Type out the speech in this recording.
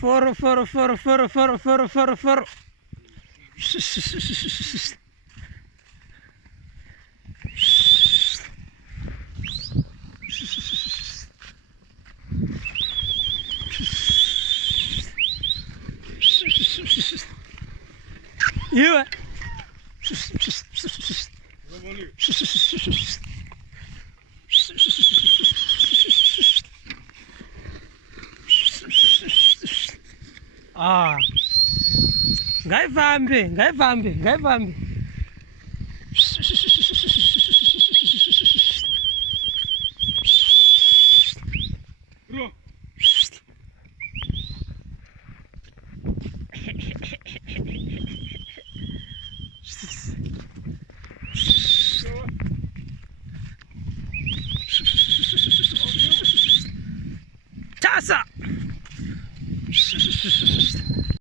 Foro, foro, foro, foro, foro, foro, foro, foro. You. Ah, ngaivambe, ngaivambe, ngaivambe. Bro. Tassa!